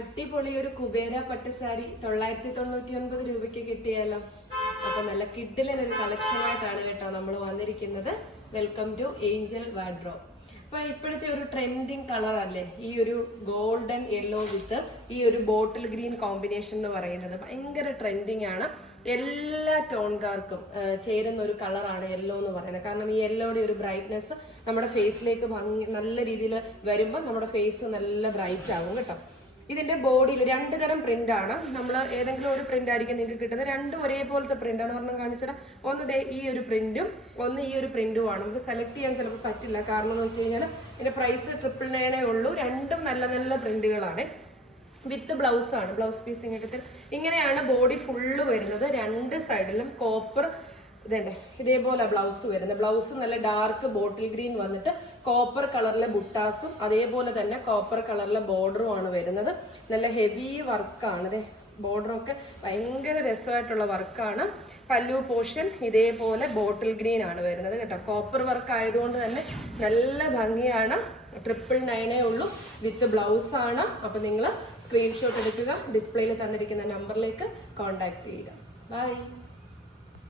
അടിപൊളി ഒരു കുബേര പട്ട് സാരി തൊള്ളായിരത്തി തൊണ്ണൂറ്റി ഒൻപത് രൂപയ്ക്ക് കിട്ടിയാലോ അപ്പൊ നല്ല കിഡിലിന് ഒരു കളക്ഷനുമായിട്ടാണ് കേട്ടോ നമ്മൾ വന്നിരിക്കുന്നത്. വെൽക്കം ടു ഏഞ്ചൽ വാഡ്രോ അപ്പൊ ഇപ്പോഴത്തെ ഒരു ട്രെൻഡിങ് കളർ അല്ലേ? ഈ ഒരു ഗോൾഡൻ യെല്ലോ വിത്ത് ഈ ഒരു ബോട്ടിൽ ഗ്രീൻ കോമ്പിനേഷൻ എന്ന് പറയുന്നത് ഭയങ്കര ട്രെൻഡിങ് ആണ്. എല്ലാ ടോൺകാർക്കും ചേരുന്ന ഒരു കളറാണ് യെല്ലോ എന്ന് പറയുന്നത്. കാരണം ഈ യെല്ലോയുടെ ഒരു ബ്രൈറ്റ്നെസ് നമ്മുടെ ഫേസിലേക്ക് ഭംഗി നല്ല രീതിയിൽ വരുമ്പോൾ നമ്മുടെ ഫേസ് നല്ല ബ്രൈറ്റ് ആകും കേട്ടോ. ഇതിന്റെ ബോഡിയിൽ രണ്ട് തരം പ്രിന്റ് ആണ്. നമ്മൾ ഏതെങ്കിലും ഒരു പ്രിന്റ് ആയിരിക്കും നിങ്ങൾക്ക് കിട്ടുന്നത്. രണ്ട് ഒരേപോലത്തെ പ്രിന്റ് ആണ് ഒരെണ്ണം കാണിച്ചിട്ട് ഒന്ന് ഈ ഒരു പ്രിന്റും ഒന്ന് ഈ ഒരു പ്രിന്റും ആണ്. നമുക്ക് സെലക്ട് ചെയ്യാൻ ചിലപ്പോൾ പറ്റില്ല. കാരണം എന്ന് വെച്ച് കഴിഞ്ഞാൽ ഇതിന്റെ പ്രൈസ് ട്രിപ്പിൾ നയനേ ഉള്ളൂ. രണ്ടും നല്ല നല്ല പ്രിന്റുകളാണ് വിത്ത് ബ്ലൗസാണ് ബ്ലൗസ് പീസിങ് ഇങ്ങനെയാണ് ബോഡി ഫുള്ള് വരുന്നത്. രണ്ട് സൈഡിലും കോപ്പർ ഇതന്നെ ഇതേപോലെ ബ്ലൗസ് വരുന്നത്. ബ്ലൗസ് നല്ല ഡാർക്ക് ബോട്ടിൽ ഗ്രീൻ വന്നിട്ട് കോപ്പർ കളറിലെ ബുട്ടാസും അതേപോലെ തന്നെ കോപ്പർ കളറിലെ ബോർഡറും ആണ് വരുന്നത്. നല്ല ഹെവി വർക്കാണ് അതെ ബോർഡറൊക്കെ ഭയങ്കര രസമായിട്ടുള്ള വർക്കാണ് പല്ലു പോർഷൻ ഇതേപോലെ ബോട്ടിൽ ഗ്രീൻ ആണ് വരുന്നത് കേട്ടോ. കോപ്പർ വർക്ക് ആയതുകൊണ്ട് തന്നെ നല്ല ഭംഗിയാണ്. ട്രിപ്പിൾ നയനേ ഉള്ളൂ. വിത്ത് ബ്ലൗസ് ആണ്. അപ്പൊ നിങ്ങൾ സ്ക്രീൻഷോട്ട് എടുക്കുക ഡിസ്പ്ലേയിൽ തന്നിരിക്കുന്ന നമ്പറിലേക്ക് കോൺടാക്ട് ചെയ്യുക. ബൈ